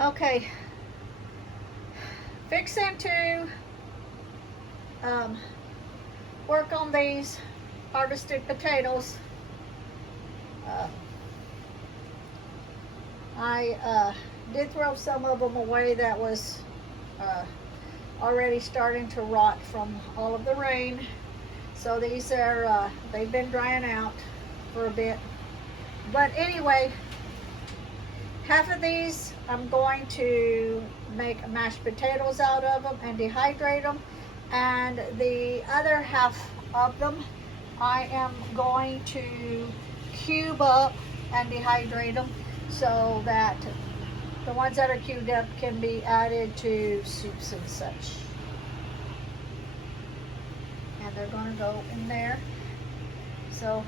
Okay, fixing to work on these harvested potatoes. I did throw some of them away that was already starting to rot from all of the rain. So these are, they've been drying out for a bit. But anyway, half of these I'm going to make mashed potatoes out of them and dehydrate them. And the other half of them I am going to cube up and dehydrate them so that the ones that are cubed up can be added to soups and such. And they're going to go in there. So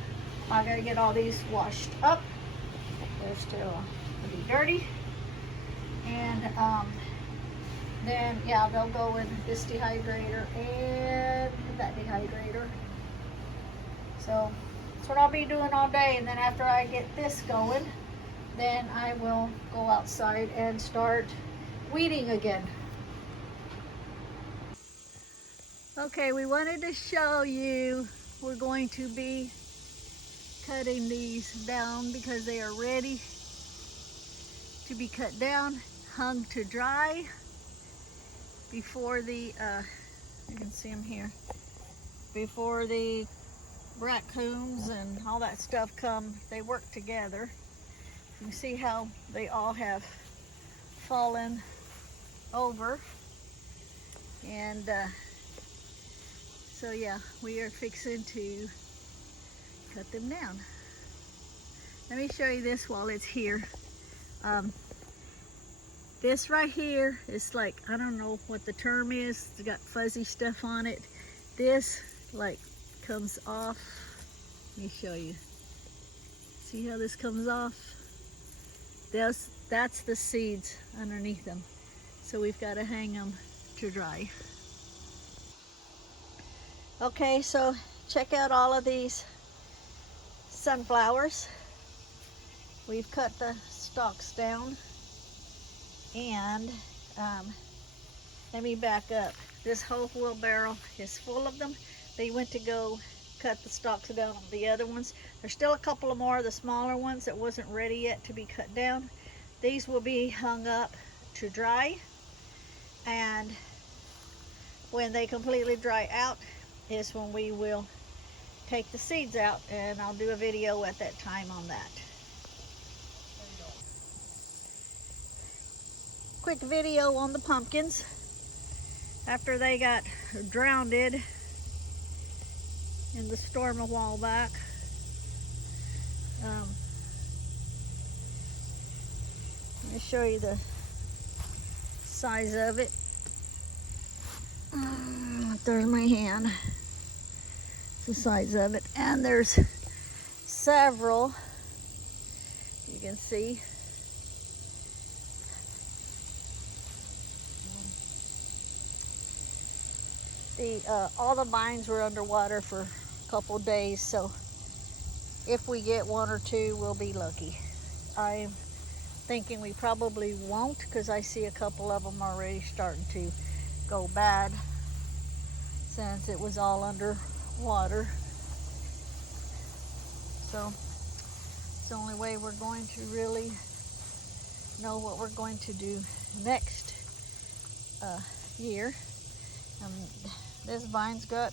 I gotta get all these washed up. They're still pretty dirty. And then yeah, they'll go in this dehydrator and that dehydrator. So that's what I'll be doing all day. And then after I get this going, then I will go outside and start weeding again. Okay, we wanted to show you, we're going to be cutting these down because they are ready to be cut down, hung to dry before the, you can see them here, before the raccoons and all that stuff come. They work together. You see how they all have fallen over. And so yeah, we are fixing to cut them down. Let me show you this while it's here. This right here is like, I don't know what the term is. It's got fuzzy stuff on it. This like comes off. Let me show you. See how this comes off? That's the seeds underneath them. So we've got to hang them to dry. Okay, so check out all of these sunflowers. We've cut the stalks down, and let me back up. This whole wheelbarrow is full of them. They went to go cut the stalks down on the other ones. There's still a couple of more of the smaller ones that wasn't ready yet to be cut down. These will be hung up to dry, and when they completely dry out is when we will take the seeds out, and I'll do a video at that time on that. Quick video on the pumpkins after they got drowned in the storm a while back. Let me show you the size of it. There's my hand. The size of it, and there's several, you can see. All the vines were underwater for a couple days, so if we get one or two, we'll be lucky. I'm thinking we probably won't, because I see a couple of them already starting to go bad since it was all underwater. So it's the only way we're going to really know what we're going to do next year. This vine's got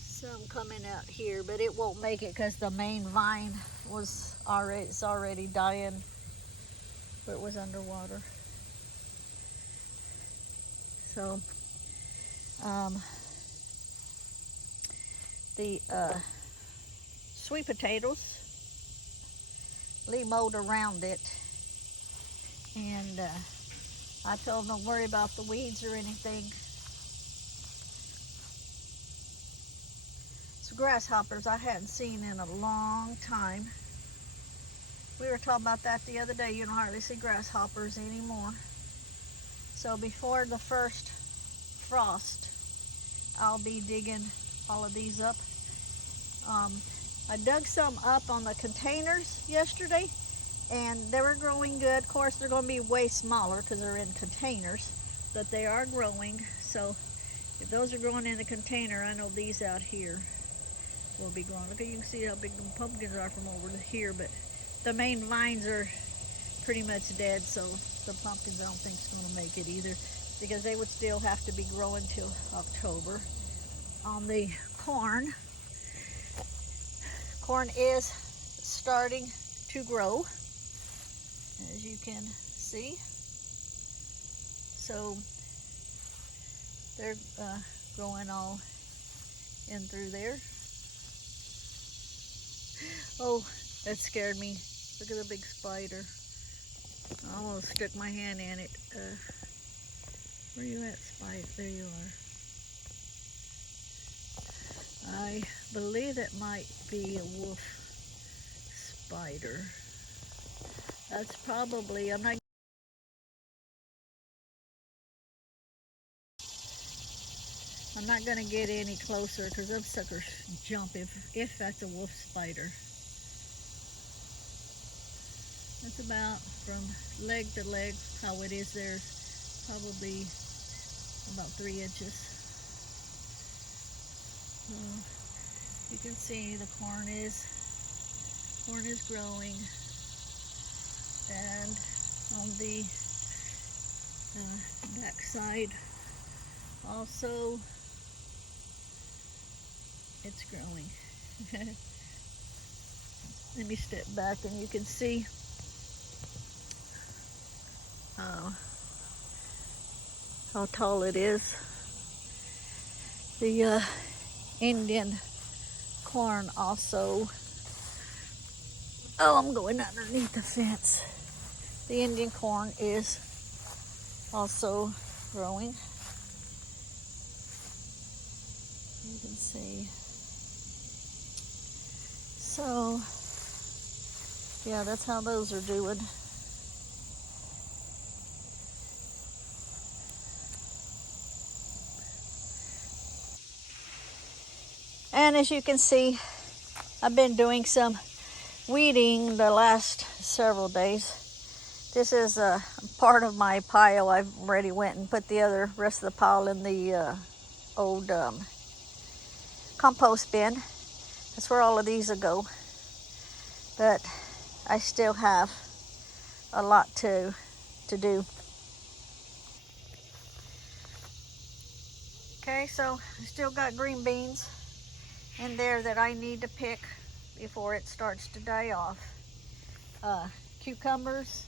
some coming out here, but it won't make it because the main vine was already dying, but it was underwater. So the sweet potatoes, Lee mowed around it, and I told him don't worry about the weeds or anything. So grasshoppers I hadn't seen in a long time. We were talking about that the other day. You don't hardly see grasshoppers anymore. So before the first frost, I'll be digging all of these up. I dug some up on the containers yesterday, and they were growing good. Of course, they're going to be way smaller because they're in containers, but they are growing. So if those are growing in the container, I know these out here will be growing. Look, you can see how big the pumpkins are from over here, but the main vines are pretty much dead, so the pumpkins I don't think is going to make it either, because they would still have to be growing till October. On the corn is starting to grow, as you can see. So they're growing all in through there. Oh, that scared me. Look at the big spider. I almost stuck my hand in it. Where you at, spider? There you are. I believe that might be a wolf spider. That's probably, I'm not going to get any closer because them suckers jump if that's a wolf spider. That's about from leg to leg how it is there. Probably about 3 inches. You can see the corn is growing, and on the back side also it's growing. Let me step back and you can see how tall it is. The Indian corn also, oh, I'm going underneath the fence. The Indian corn is also growing. You can see. So, yeah, that's how those are doing. And as you can see, I've been doing some weeding the last several days. This is a part of my pile. I've already went and put the rest of the pile in the old compost bin. That's where all of these will go. But I still have a lot to do. Okay, so I still got green beans in there that I need to pick before it starts to die off. Cucumbers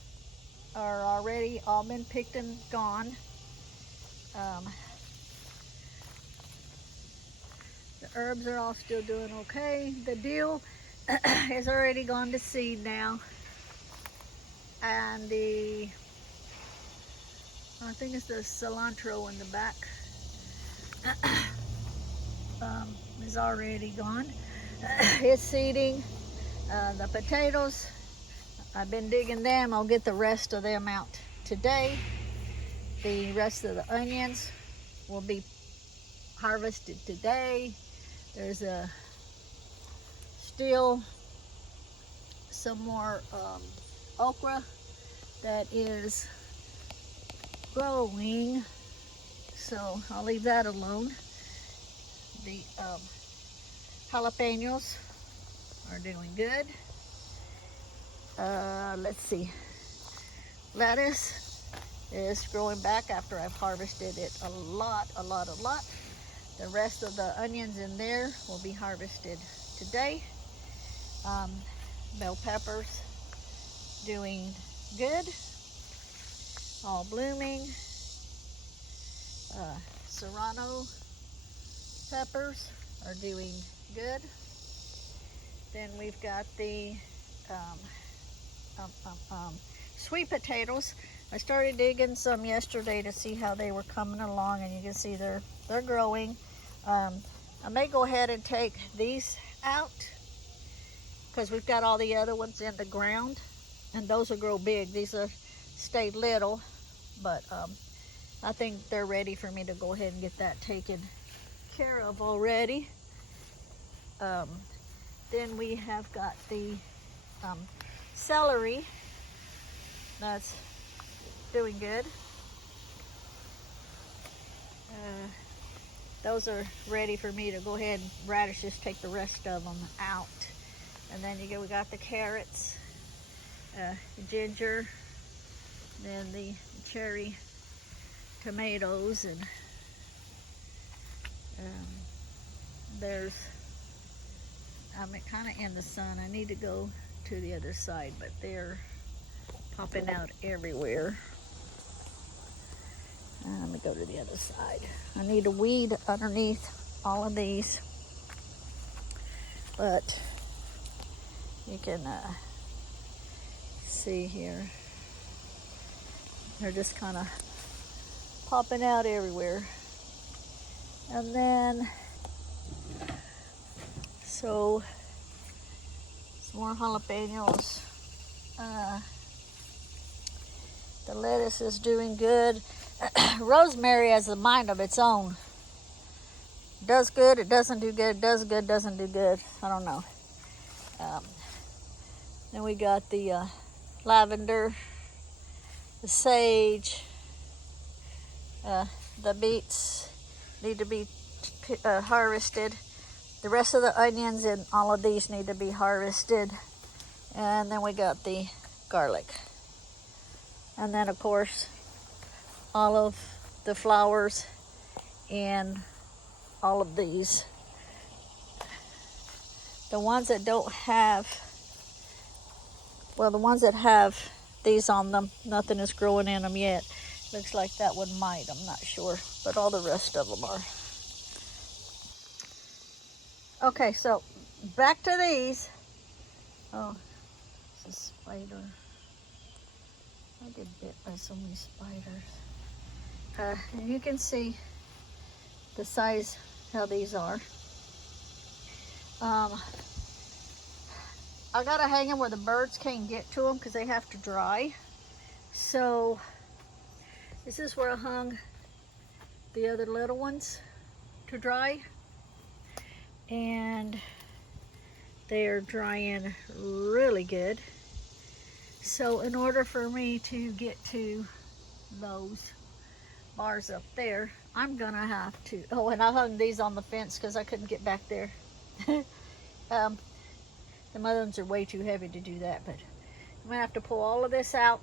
are already all been picked and gone. The herbs are all still doing okay. The dill has already gone to seed now. And I think it's the cilantro in the back is already gone. It's seeding. The potatoes, I've been digging them. I'll get the rest of them out today. The rest of the onions will be harvested today. There's still some more okra that is growing, so I'll leave that alone. The jalapenos are doing good. Let's see, lettuce is growing back after I've harvested it a lot. The rest of the onions in there will be harvested today. Bell peppers doing good, all blooming. Serrano peppers are doing good. Then we've got the sweet potatoes. I started digging some yesterday to see how they were coming along, and you can see they're growing. I may go ahead and take these out because we've got all the other ones in the ground, and those will grow big. These will stay little, but I think they're ready for me to go ahead and get that taken care of already. Then we have got the celery That's doing good. Those are ready for me to go ahead and radishes, take the rest of them out. And then we got the carrots, ginger, then the cherry tomatoes, and I'm kind of in the sun. I need to go to the other side, but they're popping out everywhere. Let me go to the other side. I need to weed underneath all of these, but you can see here, they're just kind of popping out everywhere. And then, so some more jalapenos. The lettuce is doing good. Rosemary has a mind of its own. Does good, it doesn't do good, does good, doesn't do good. I don't know. Then we got the lavender, the sage, the beets need to be harvested. The rest of the onions and all of these need to be harvested. And then we got the garlic. And then, of course, all of the flowers and all of these. The ones that don't have, well, the ones that have these on them, nothing is growing in them yet. Looks like that one might, I'm not sure, but all the rest of them are. Okay, so back to these. Oh, it's a spider. I get bit by so many spiders. And you can see the size, how these are. I gotta hang them where the birds can't get to them because they have to dry. So this is where I hung the other little ones to dry. And they are drying really good. So in order for me to get to those bars up there, I'm gonna have to, oh, and I hung these on the fence because I couldn't get back there. The other ones are way too heavy to do that, but I'm gonna have to pull all of this out.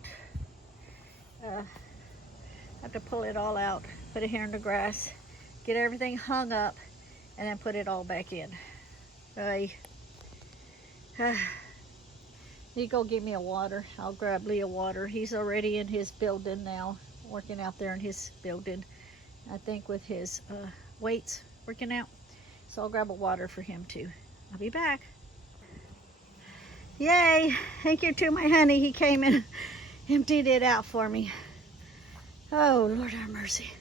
Have to pull it all out, put it here in the grass, get everything hung up, and then put it all back in. You go give me a water. I'll grab Lee a water. He's already in his building now, working out there in his building, I think with his weights working out. So I'll grab a water for him too. I'll be back. Yay, thank you to my honey. He came and emptied it out for me. Oh, Lord have mercy.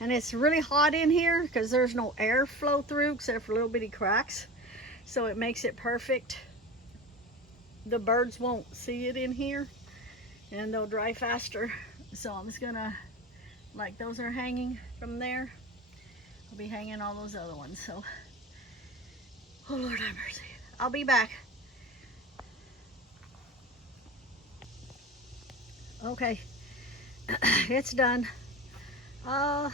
And it's really hot in here because there's no air flow through except for little bitty cracks. So it makes it perfect. The birds won't see it in here and they'll dry faster. So I'm just gonna, like those are hanging from there, I'll be hanging all those other ones. So, oh Lord have mercy. I'll be back. Okay, it's done. The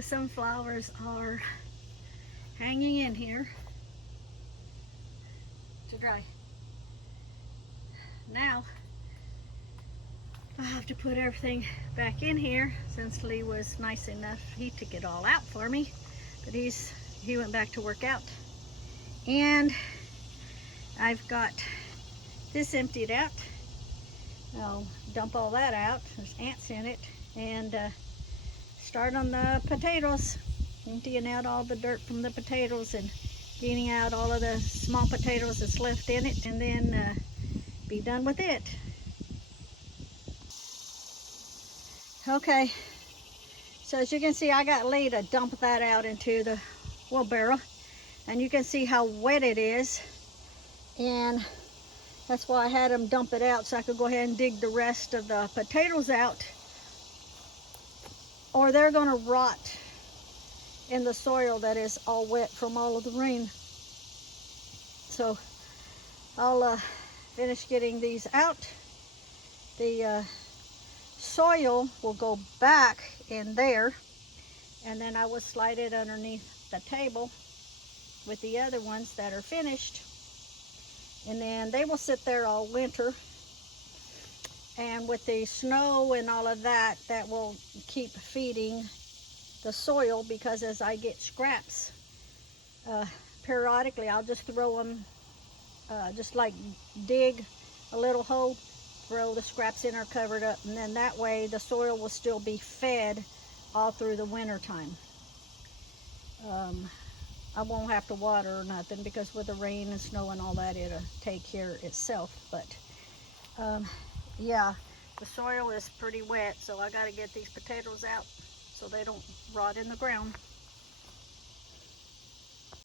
sunflowers are hanging in here to dry. Now I have to put everything back in here since Lee was nice enough. He took it all out for me, but he went back to work out. And I've got this emptied out. I'll dump all that out. There's ants in it. And start on the potatoes, emptying out all the dirt from the potatoes and getting out all of the small potatoes that's left in it, and then be done with it. Okay, so as you can see, I got Lee to dump that out into the wheelbarrow, and you can see how wet it is, and that's why I had him dump it out so I could go ahead and dig the rest of the potatoes out, or they're gonna rot in the soil that is all wet from all of the rain. So I'll finish getting these out the soil will go back in there, and then I will slide it underneath the table with the other ones that are finished, and then they will sit there all winter. And with the snow and all of that, that will keep feeding the soil, because as I get scraps, periodically I'll just throw them, just like dig a little hole, throw the scraps in or cover it up, and then that way the soil will still be fed all through the winter time. I won't have to water or nothing, because with the rain and snow and all that, it'll take care of itself. But yeah, the soil is pretty wet, so I got to get these potatoes out so they don't rot in the ground.